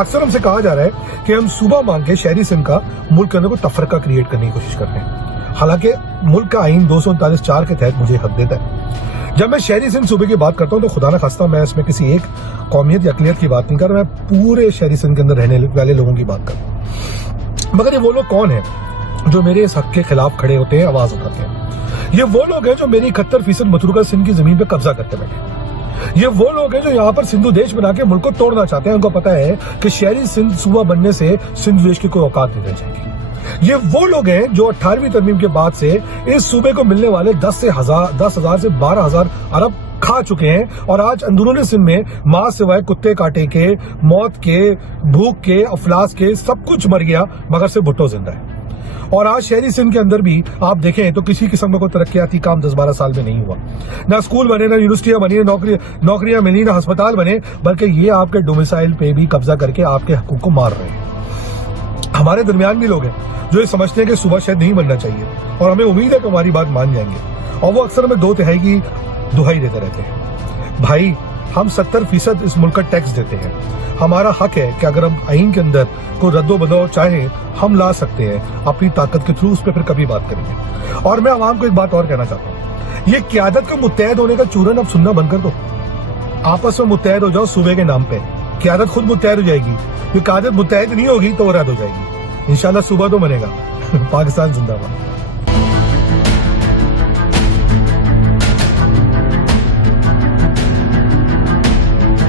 अक्सर हमसे कहा जा रहा है कि हम सूबा मांग के शहरी सिंध का मुल्क के अंदर को तफरका क्रिएट करने की कोशिश करते हैं। हालांकि मुल्क का आइन 239(4) के तहत मुझे हक देता है। जब मैं शहरी सिंध सूबे की बात करता हूं तो खुदा न खास्ता मैं इसमें किसी एक कौमियत या अकलियत की बात नहीं कर रहा, मैं पूरे शहरी सिंध के अंदर रहने वाले लोगों की बात कर रहा हूं। मगर ये वो लोग कौन है जो मेरे इस हक के खिलाफ खड़े होते हैं, आवाज उठाते हैं? ये वो लोग हैं जो मेरी 71% मतरूका सिंध की जमीन पे कब्जा करते बैठे। ये वो लोग हैं जो यहाँ पर सिंधु देश बना के मुल्क को तोड़ना चाहते हैं। उनको पता है कि शहरी सिंध सूबा बनने से सिंधु देश की कोई औकात नहीं रह जाएगी। ये वो लोग हैं जो 18वीं तरमीम के बाद से इस सूबे को मिलने वाले 10,000 से 12,000 अरब खा चुके हैं और आज अंदरूनी सिंध में मां सिवाय कुत्ते काटे के, मौत के, भूख के, अफलास के सब कुछ मर गया, मगर सिर्फ भुट्टो जिंदा है। और आज शहरी सिंध के अंदर भी आप देखें तो किसी किस्म का कोई तरक्याती काम 10-12 साल में नहीं हुआ। ना स्कूल बने, ना यूनिवर्सिटियां बनी, ना नौकरियां मिली, ना अस्पताल बने, बल्कि ये आपके डोमिसाइल पे भी कब्जा करके आपके हकूक को मार रहे हैं। हमारे दरमियान भी लोग हैं जो ये समझते हैं कि सूबा शायद नहीं बनना चाहिए और हमें उम्मीद है कि हमारी बात मान जाएंगे और वो अक्सर हमें 2 तिहाई की दुहाई देते रहते हैं। भाई, हम 70% इस मुल्क का टैक्स देते हैं। हमारा हक है कि अगर हम आइन के अंदर कोई रद्दो बदलाव चाहें हम ला सकते हैं अपनी ताकत के थ्रू, उस पर फिर कभी बात करेंगे। और मैं आवाम को एक बात और कहना चाहता हूँ, ये क़यादत का मुत्तहद होने का चूरन अब सुनना बंद कर दो। आपस में मुत्तहद हो जाओ सूबे के नाम पे, क़यादत खुद मुत्तहद हो जाएगी। ये क़यादत मुत्तहद नहीं होगी तो वो रद्द हो जाएगी। इंशाल्लाह सूबा तो बनेगा। पाकिस्तान जिंदाबाद।